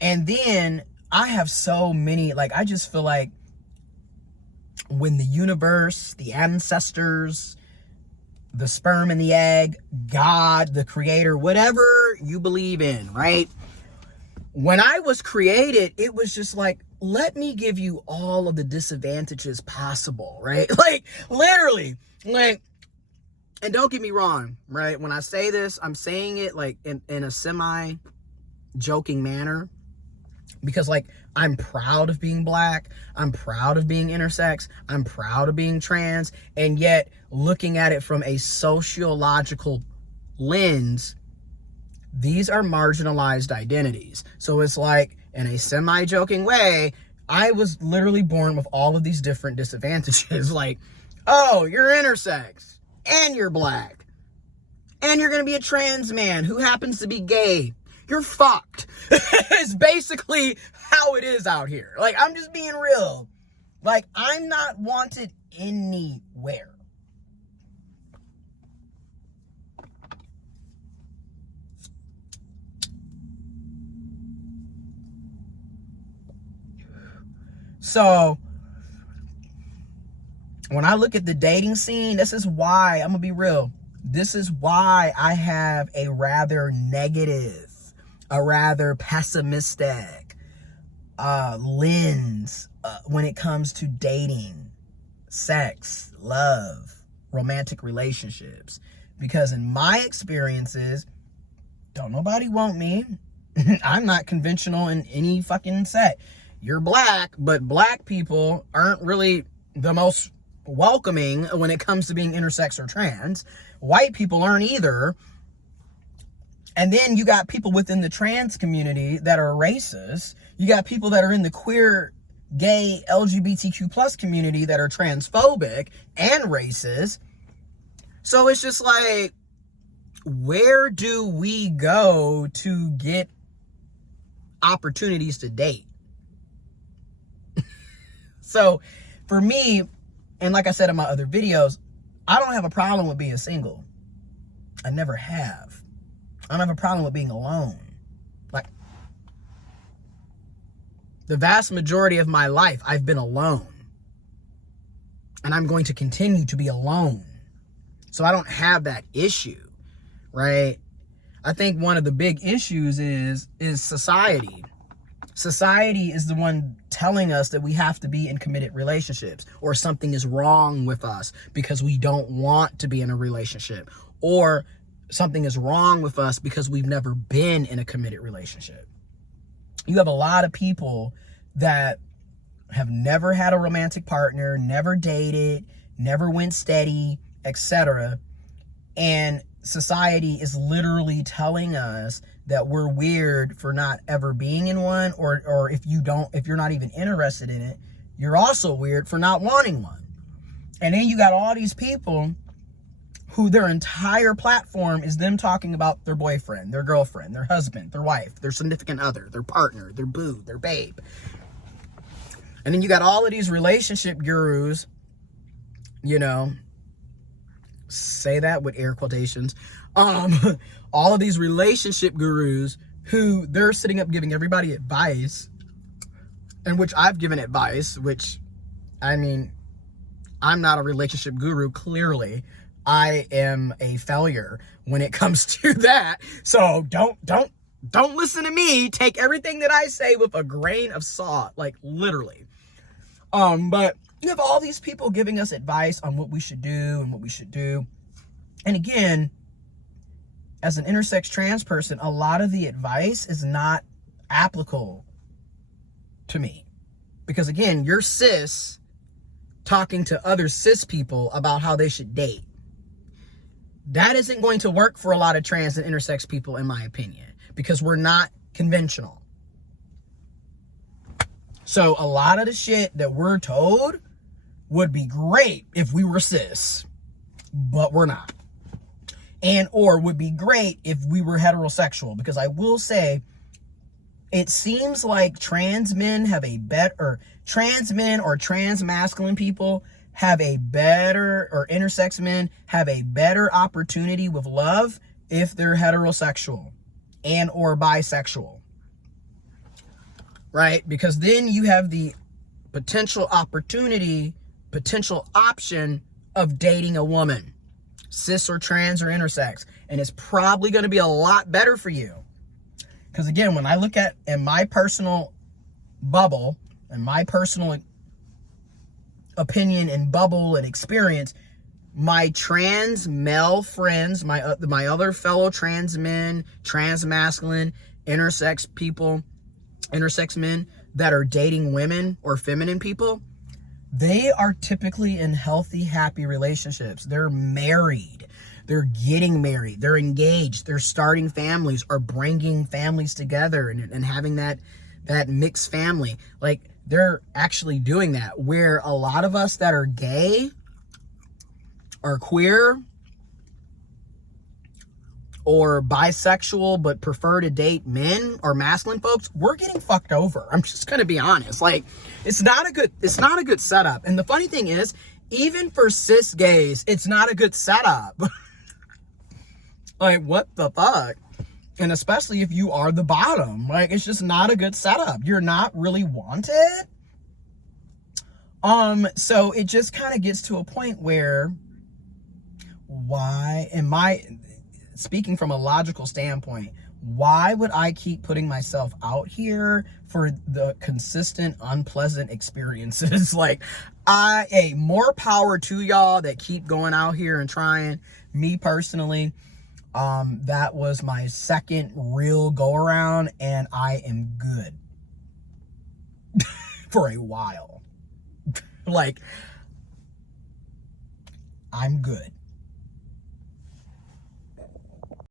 And then I have so many, like, I just feel like when the universe, the ancestors, the sperm and the egg, God, the creator, whatever you believe in, right? When I was created, it was just like, let me give you all of the disadvantages possible, right? Like, literally, like, and don't get me wrong, right? When I say this, I'm saying it like in a semi-joking manner, because like, I'm proud of being black, I'm proud of being intersex, I'm proud of being trans, and yet looking at it from a sociological lens, these are marginalized identities. So it's like, in a semi-joking way, I was literally born with all of these different disadvantages. Like, oh, you're intersex, and you're black, and you're gonna be a trans man who happens to be gay. You're fucked. It's basically how it is out here. Like, I'm just being real. Like, I'm not wanted anywhere. So, when I look at the dating scene, this is why, I'm gonna be real, this is why I have a rather negative, a rather pessimistic lens when it comes to dating, sex, love, romantic relationships. Because in my experiences, don't nobody want me. I'm not conventional in any fucking set. You're black, but black people aren't really the most welcoming when it comes to being intersex or trans. White people aren't either. And then you got people within the trans community that are racist. You got people that are in the queer, gay, LGBTQ plus community that are transphobic and racist. So it's just like, where do we go to get opportunities to date? So for me, and like I said in my other videos, I don't have a problem with being single. I never have. I don't have a problem with being alone. Like, the vast majority of my life, I've been alone. And I'm going to continue to be alone. So I don't have that issue, right? I think one of the big issues is society. Society is the one telling us that we have to be in committed relationships, or something is wrong with us because we don't want to be in a relationship, or something is wrong with us because we've never been in a committed relationship. You have a lot of people that have never had a romantic partner, never dated, never went steady, etc. And society is literally telling us that we're weird for not ever being in one, or if you're not even interested in it, you're also weird for not wanting one. And then you got all these people who their entire platform is them talking about their boyfriend, their girlfriend, their husband, their wife, their significant other, their partner, their boo, their babe. And then you got all of these relationship gurus, you know, say that with air quotations, all of these relationship gurus who they're sitting up giving everybody advice, and which I've given advice, which, I mean, I'm not a relationship guru, clearly. I am a failure when it comes to that. So don't listen to me. Take everything that I say with a grain of salt, like literally. But you have all these people giving us advice on what we should do and what we should do. And again, as an intersex trans person, a lot of the advice is not applicable to me. Because again, you're cis talking to other cis people about how they should date. That isn't going to work for a lot of trans and intersex people, in my opinion, because we're not conventional. So a lot of the shit that we're told would be great if we were cis, but we're not. And or would be great if we were heterosexual, because I will say, it seems like trans men have a better, or trans men or trans masculine people have a better, or intersex men have a better opportunity with love if they're heterosexual and or bisexual. right? Because then you have the potential option of dating a woman, cis or trans or intersex. And it's probably going to be a lot better for you. Because again, when I look at in my personal bubble, and my personal opinion and bubble and experience, my trans male friends, my other fellow trans men, trans masculine, intersex people, intersex men that are dating women or feminine people, they are typically in healthy, happy relationships. They're married. They're getting married. They're engaged. They're starting families or bringing families together and having that mixed family. Like, they're actually doing that. Where a lot of us that are gay or queer or bisexual but prefer to date men or masculine folks, we're getting fucked over. I'm just gonna be honest. Like, it's not a good setup. And the funny thing is, even for cis gays, it's not a good setup. Like, what the fuck? And especially if you are the bottom, like, it's just not a good setup. You're not really wanted. So it just kind of gets to a point where, speaking from a logical standpoint, why would I keep putting myself out here for the consistent, unpleasant experiences? Like, more power to y'all that keep going out here and trying. Me personally, that was my second real go around, and I am good for a while. Like, I'm good.